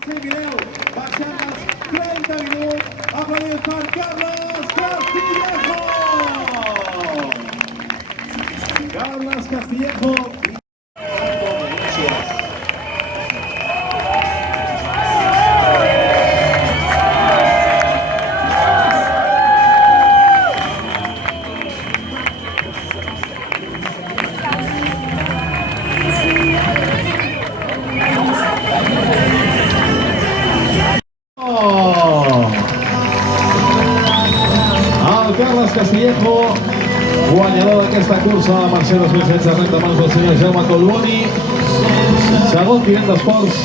Seguireu baixant els 30 minuts. Aplaudits per Carles Castillejo! Carles Castillejo. El Carles Castillejo, guanyador d'aquesta cursa a la Mercè 2016, recta mans del senyor Jaume Colboni, segon tinent d'esports